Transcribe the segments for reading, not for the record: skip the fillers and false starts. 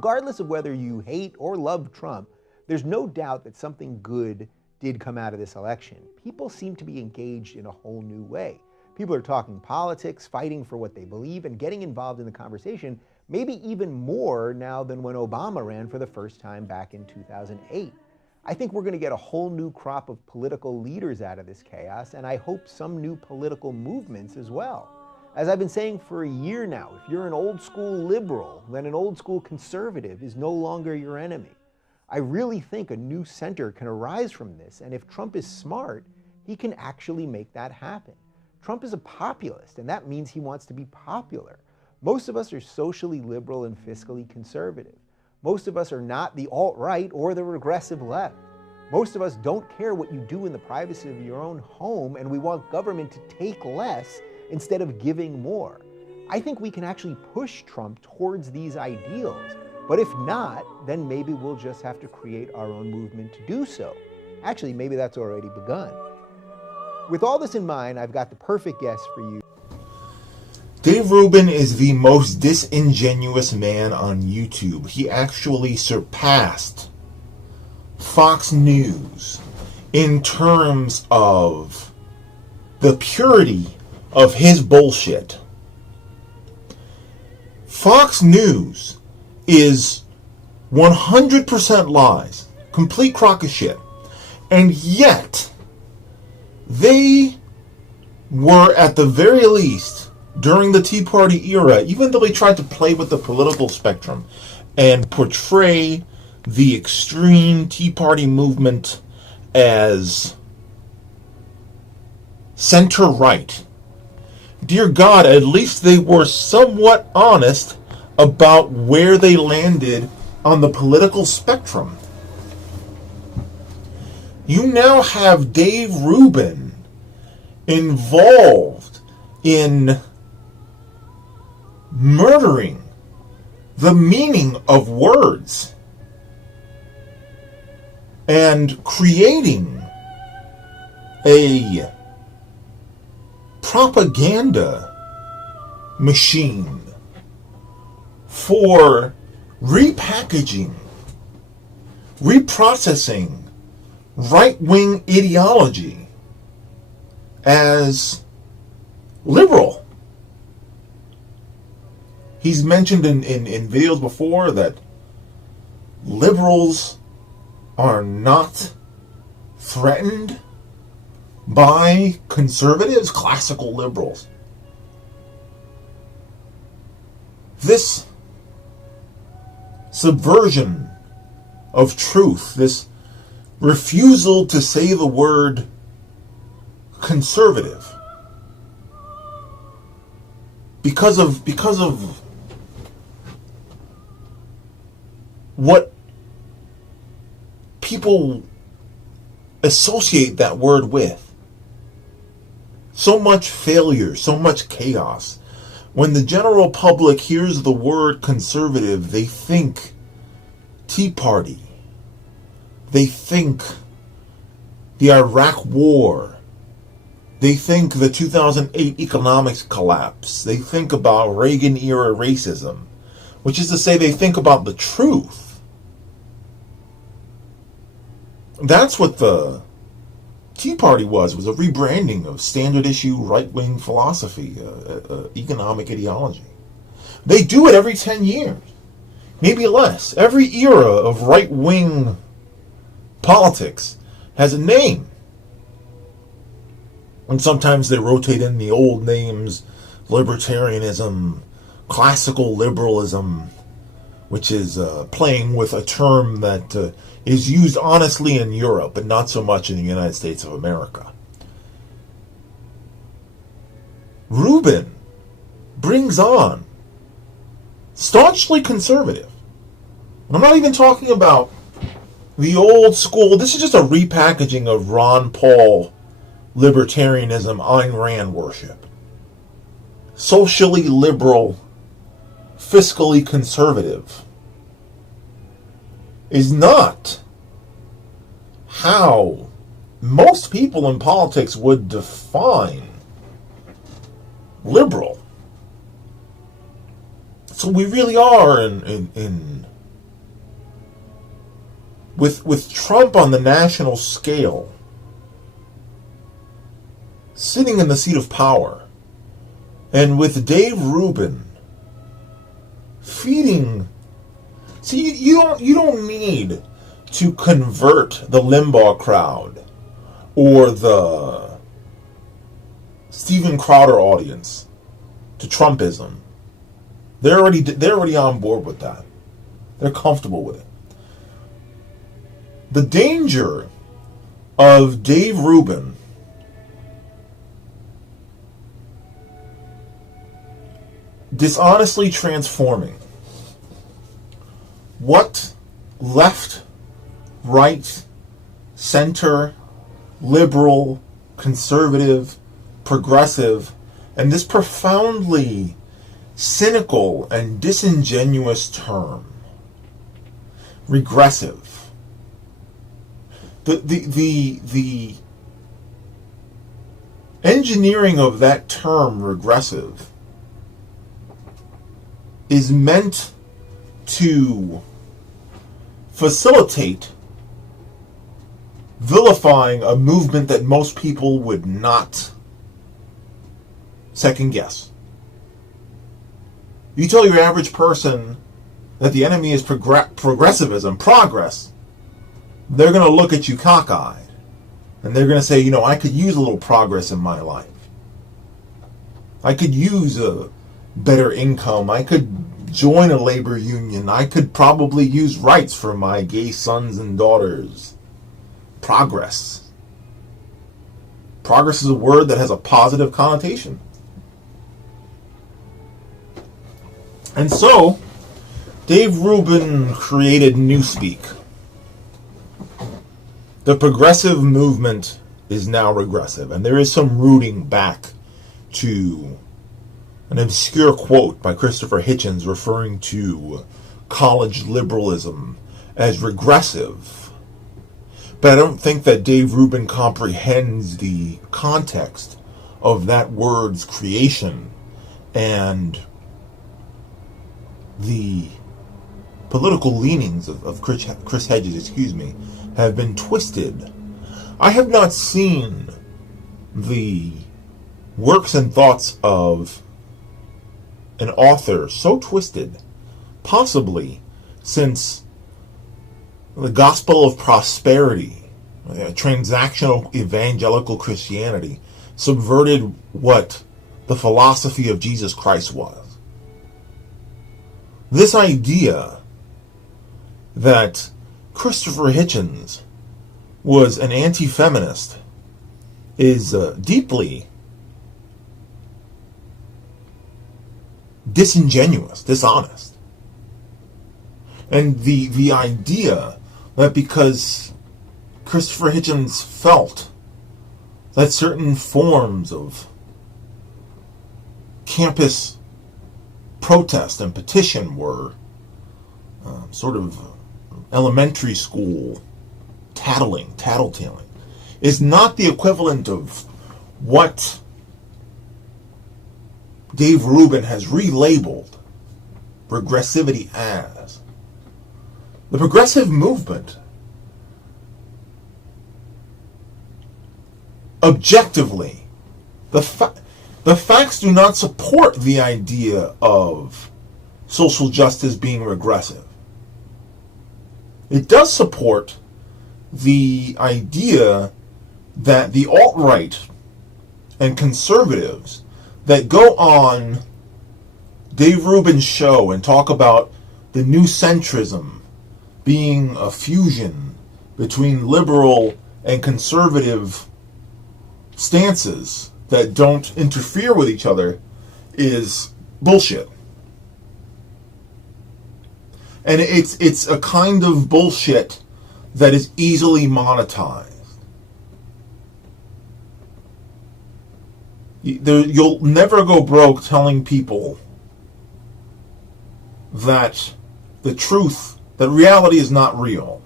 Regardless of whether you hate or love Trump, there's no doubt that something good did come out of this election. People seem to be engaged in a whole new way. People are talking politics, fighting for what they believe, and getting involved in the conversation, maybe even more now than when Obama ran for the first time back in 2008. I think we're going to get a whole new crop of political leaders out of this chaos, and I hope some new political movements as well. As I've been saying for a year now, if you're an old school liberal, then an old school conservative is no longer your enemy. I really think a new center can arise from this, and if Trump is smart, he can actually make that happen. Trump is a populist, and that means he wants to be popular. Most of us are socially liberal and fiscally conservative. Most of us are not the alt-right or the regressive left. Most of us don't care what you do in the privacy of your own home, and we want government to take less instead of giving more. I think we can actually push Trump towards these ideals, but if not, then maybe we'll just have to create our own movement to do so. Actually, maybe that's already begun. With all this in mind, I've got the perfect guest for you. Dave Rubin is the most disingenuous man on YouTube. He actually surpassed Fox News in terms of the purity of his bullshit. Fox News is 100% lies, complete crock of shit. And yet, they were at the very least, during the Tea Party era, even though they tried to play with the political spectrum and portray the extreme Tea Party movement as center-right, dear God, at least they were somewhat honest about where they landed on the political spectrum. You now have Dave Rubin involved in murdering the meaning of words and creating a propaganda machine for repackaging, reprocessing right-wing ideology as liberal. He's mentioned in videos before that liberals are not threatened by conservatives, classical liberals. This subversion of truth, this refusal to say the word conservative, because of what people associate that word with. So much failure, so much chaos. When the general public hears the word conservative, they think Tea Party. They think the Iraq War. They think the 2008 economics collapse. They think about Reagan-era racism, which is to say they think about the truth. That's what the Tea Party was a rebranding of standard issue right-wing philosophy, economic ideology. They do it every 10 years, maybe less. Every era of right-wing politics has a name. And sometimes they rotate in the old names, libertarianism, classical liberalism, which is playing with a term that is used honestly in Europe, but not so much in the United States of America. Rubin brings on staunchly conservative. I'm not even talking about the old school. This is just a repackaging of Ron Paul libertarianism, Ayn Rand worship. Socially liberal, fiscally conservative is not how most people in politics would define liberal. So we really are in with Trump on the national scale, sitting in the seat of power, and with Dave Rubin feeding. See, you don't need to convert the Limbaugh crowd or the Steven Crowder audience to Trumpism. They're already on board with that. They're comfortable with it. The danger of Dave Rubin dishonestly transforming what left, right, center, liberal, conservative, progressive, and this profoundly cynical and disingenuous term, regressive. The engineering of that term, regressive, is meant to facilitate vilifying a movement that most people would not second guess. You tell your average person that the enemy is progressivism, progress, they're going to look at you cockeyed. And they're going to say, I could use a little progress in my life. I could use a better income. I could join a labor union. I could probably use rights for my gay sons and daughters. Progress. Progress is a word that has a positive connotation. And so, Dave Rubin created Newspeak. The progressive movement is now regressive, and there is some rooting back to an obscure quote by Christopher Hitchens referring to college liberalism as regressive. But I don't think that Dave Rubin comprehends the context of that word's creation and the political leanings of Chris Hedges, have been twisted. I have not seen the works and thoughts of an author so twisted, possibly since the gospel of prosperity, transactional evangelical Christianity, subverted what the philosophy of Jesus Christ was. This idea that Christopher Hitchens was an anti-feminist is deeply disingenuous, dishonest. And the idea that because Christopher Hitchens felt that certain forms of campus protest and petition were sort of elementary school tattletaling, is not the equivalent of what Dave Rubin has relabeled progressivity as. The progressive movement, objectively, the facts do not support the idea of social justice being regressive. It does support the idea that the alt-right and conservatives that go on Dave Rubin's show and talk about the new centrism being a fusion between liberal and conservative stances that don't interfere with each other is bullshit. And it's a kind of bullshit that is easily monetized. You'll never go broke telling people that the truth, that reality is not real,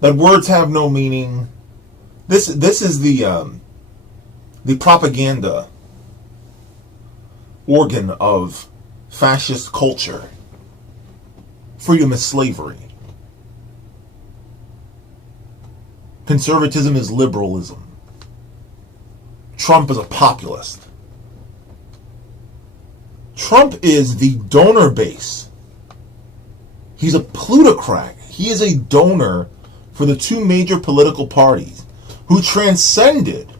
that words have no meaning. This is the propaganda organ of fascist culture. Freedom is slavery. Conservatism is liberalism. Trump is a populist. Trump is the donor base. He's a plutocrat. He is a donor for the two major political parties who transcended.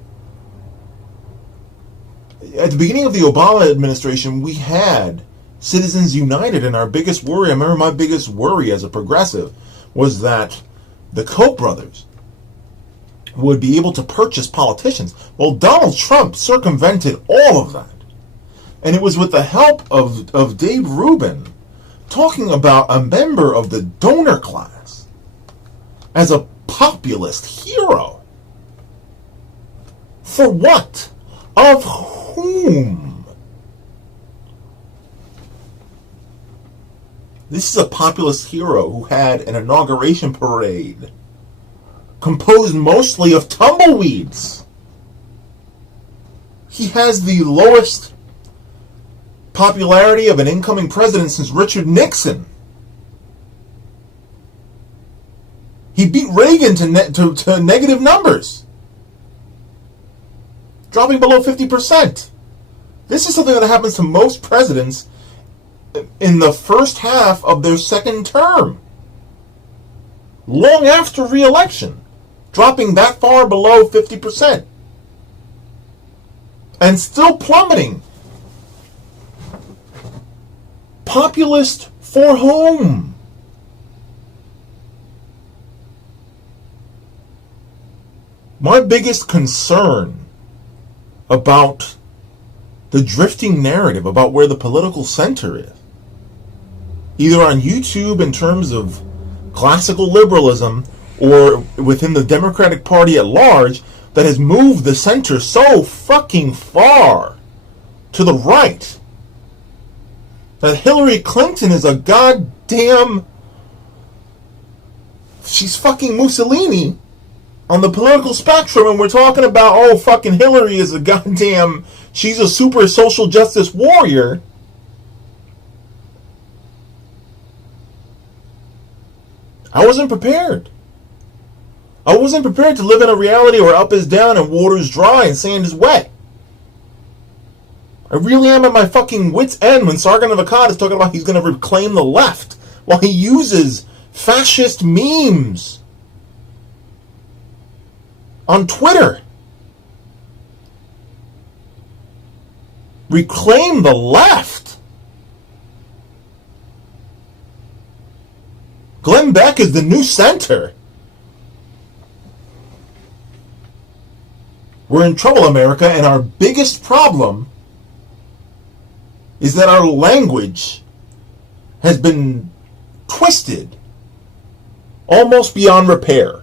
At the beginning of the Obama administration, we had Citizens United, and our biggest worry, I remember my biggest worry as a progressive, was that the Koch brothers would be able to purchase politicians. Well, Donald Trump circumvented all of that. And it was with the help of Dave Rubin talking about a member of the donor class as a populist hero. For what? Of whom? This is a populist hero who had an inauguration parade composed mostly of tumbleweeds. He has the lowest popularity of an incoming president since Richard Nixon. He beat Reagan to negative numbers, dropping below 50%. This is something that happens to most presidents in the first half of their second term, long after re-election, dropping that far below 50%, and still plummeting. Populist for whom? My biggest concern about the drifting narrative about where the political center is, either on YouTube in terms of classical liberalism or within the Democratic Party at large, that has moved the center so fucking far to the right that Hillary Clinton is a goddamn... she's fucking Mussolini on the political spectrum, and we're talking about, oh, fucking Hillary is a goddamn... she's a super social justice warrior. I wasn't prepared. I wasn't prepared to live in a reality where up is down and water is dry and sand is wet. I really am at my fucking wit's end when Rubinum-Akkadus is talking about he's going to reclaim the left while he uses fascist memes on Twitter. Reclaim the left. Glenn Beck is the new center. We're in trouble, America, and our biggest problem is that our language has been twisted almost beyond repair.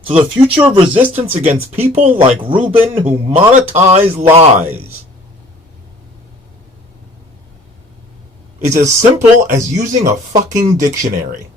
So the future of resistance against people like Rubin who monetize lies is as simple as using a fucking dictionary.